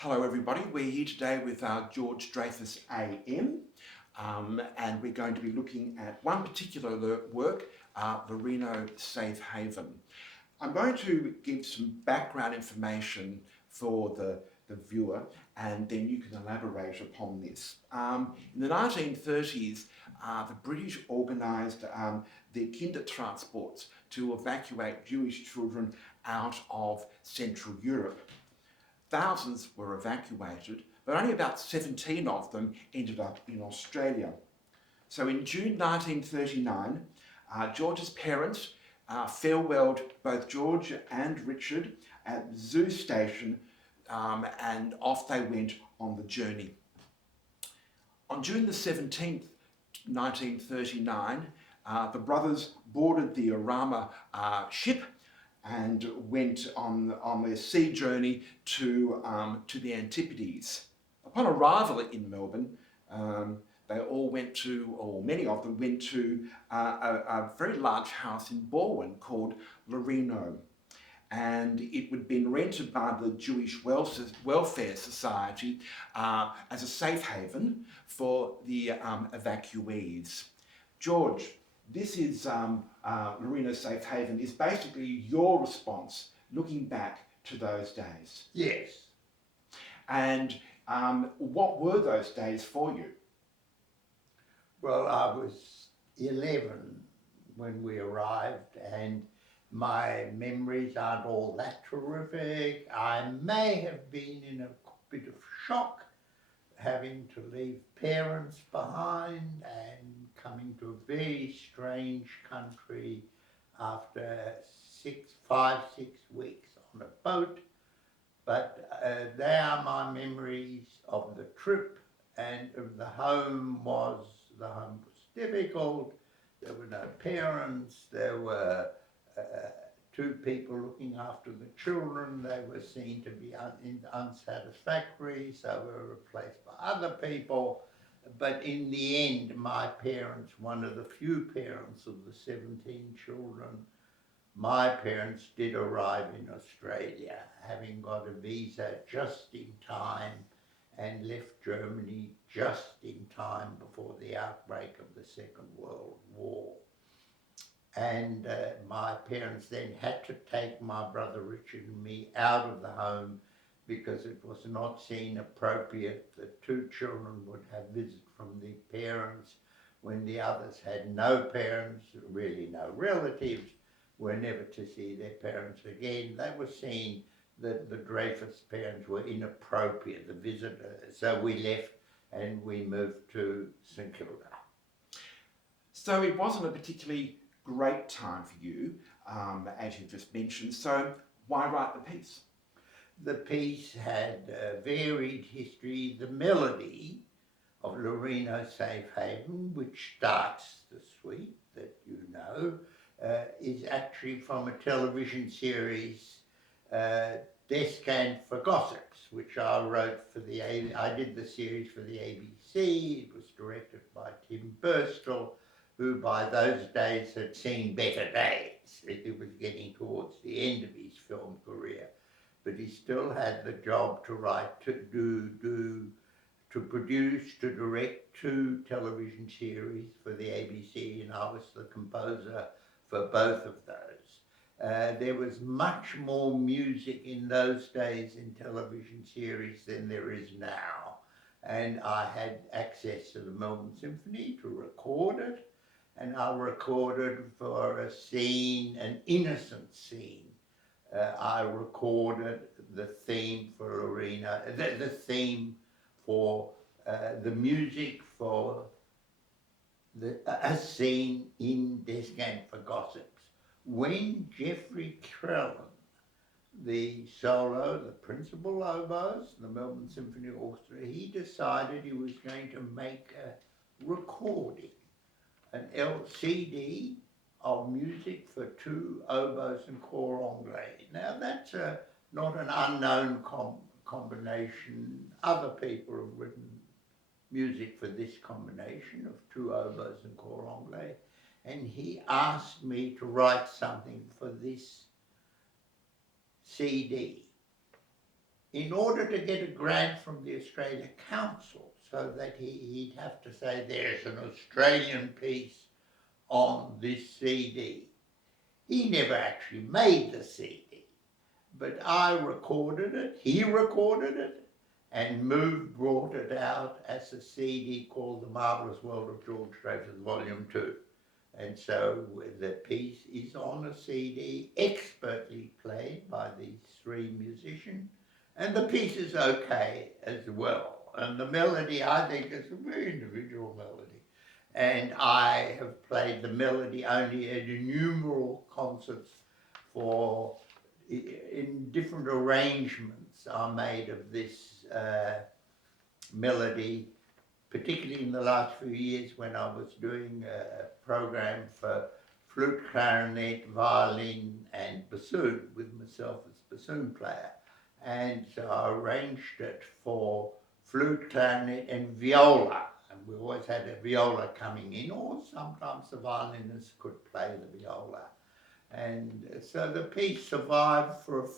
Hello everybody, we're here today with our DREYFUS AM and we're going to be looking at one particular work, Lorino Safe Haven. I'm going to give some background information for the viewer and then you can elaborate upon this. In the 1930s, the British organised their Kindertransports to evacuate Jewish children out of Central Europe. Thousands were evacuated, but only about 17 of them ended up in Australia. So in June 1939, George's parents farewelled both George and Richard at the Zoo Station and off they went on the journey. On June the 17th, 1939, the brothers boarded the Arama ship and went on their sea journey to the Antipodes. Upon arrival in Melbourne, they all went to, or many of them went to a very large house in Balwyn called Lorino. And it had been rented by the Jewish Welfare Society as a safe haven for the evacuees. George, this is Lorino Safe Haven is basically your response looking back to those days. Yes. And what were those days for you? Well, I was 11 when we arrived and my memories aren't all that terrific. I may have been in a bit of shock having to leave parents behind and coming to a very strange country after 5-6 weeks on a boat. But they are my memories of the trip, and of the home was difficult. There were no parents, there were two people looking after the children. They were seen to be unsatisfactory, so were replaced by other people. But in the end, my parents, one of the few parents of the 17 children, my parents did arrive in Australia, having got a visa just in time and left Germany just in time before the outbreak of the Second World War. And my parents then had to take my brother Richard and me out of the home because it was not seen appropriate that two children would have visit from the parents when the others had no parents, really no relatives, were never to see their parents again. They were seen that the DREYFUS parents were inappropriate, the visitors. So we left and we moved to St Kilda. So it wasn't a particularly great time for you, as you just mentioned. So why write the piece? The piece had a varied history. The melody of Lorino Safe Haven, which starts the suite that you know, is actually from a television series, Descant for Gossips, which I wrote for I did the series for the ABC. It was directed by Tim Burstall, who by those days had seen better days. It was getting towards the end of his film career, but he still had the job to write, to produce, to direct 2 television series for the ABC, and I was the composer for both of those. There was much more music in those days in television series than there is now, and I had access to the Melbourne Symphony to record it, and I recorded for a scene, an innocent scene. I recorded the theme for Lorino, the theme for the music for a scene in Descant for Gossips. When Geoffrey Crellin, the principal oboes, the Melbourne Symphony Orchestra, he decided he was going to make a recording, an LCD of music for 2 oboes and cor anglais. Now that's not an unknown combination. Other people have written music for this combination of 2 oboes and cor anglais, and he asked me to write something for this CD. in order to get a grant from the Australia Council, so that he'd have to say there's an Australian piece on this CD. He never actually made the CD, but I recorded it, he recorded it, and brought it out as a CD called The Marvellous World of George Dreyfus Volume 2. And so the piece is on a CD, expertly played by these three musicians, and the piece is okay as well. And the melody, I think, is a very individual melody. And I have played the melody only at innumerable concerts in different arrangements are made of this melody, particularly in the last few years when I was doing a program for flute, clarinet, violin and bassoon, with myself as bassoon player. And so I arranged it for flute, clarinet and viola. And we always had a viola coming in, or sometimes the violinist could play the viola. And so the piece survived for a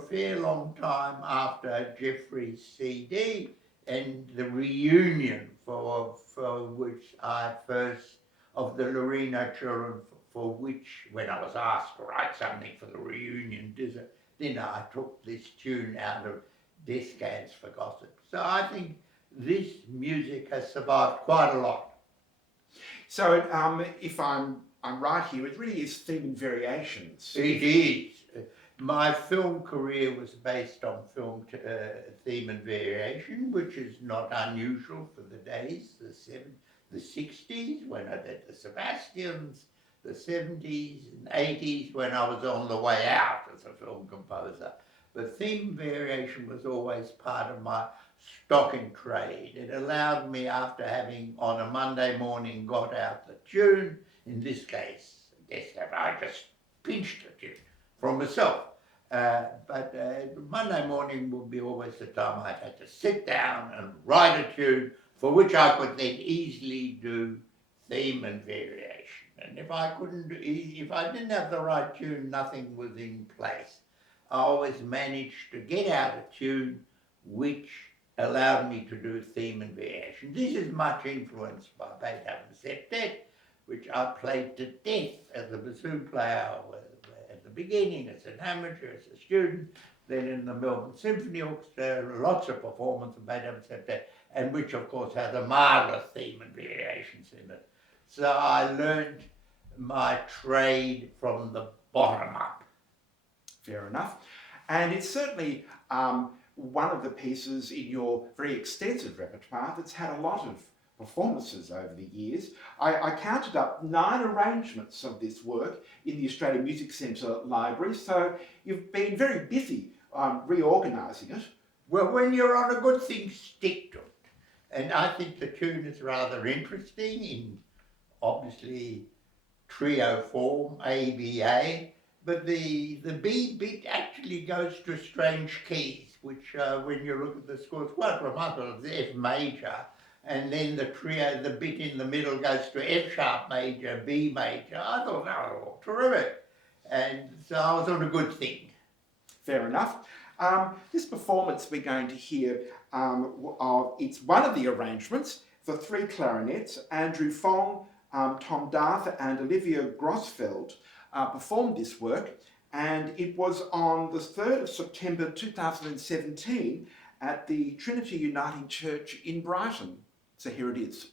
fair long time after Jeffrey's CD, and the reunion for which I first, of the Lorino children, for which, when I was asked to write something for the reunion dinner, I took this tune out of Descants for Gossip. So I think this music has survived quite a lot. So if I'm right here, it really is theme and variations. It is. My film career was based on film theme and variation, which is not unusual for the days, the 60s when I did the Sebastians, the 70s and 80s when I was on the way out as a film composer. But theme variation was always part of my stock in trade. It allowed me, after having on a Monday morning got out the tune, in this case, I just pinched the tune from myself. But Monday morning would be always the time I had to sit down and write a tune for which I could then easily do theme and variation. And if I didn't have the right tune, nothing was in place. I always managed to get out a tune which allowed me to do theme and variation. This is much influenced by Beethoven's Septet, which I played to death as a bassoon player at the beginning, as an amateur, as a student, then in the Melbourne Symphony Orchestra, lots of performances of Beethoven's Septet, and which of course has a marvellous theme and variations in it. So I learned my trade from the bottom up. Fair enough. And it's certainly one of the pieces in your very extensive repertoire that's had a lot of performances over the years. I counted up 9 arrangements of this work in the Australian Music Centre library, so you've been very busy reorganising it. Well, when you're on a good thing, stick to it. And I think the tune is rather interesting in, obviously, trio form, ABA, but the B bit actually goes to strange keys, which when you look at the score, it's quite remarkable. It's F major, and then the trio, the bit in the middle goes to F sharp major, B major. I thought, oh, terrific. And so I was on a good thing. Fair enough. This performance we're going to hear, it's one of the arrangements for 3 clarinets. Andrew Fong, Tom Darther and Olivia Grosfeld performed this work, and it was on the 3rd of September 2017 at the Trinity Uniting Church in Brighton. So here it is.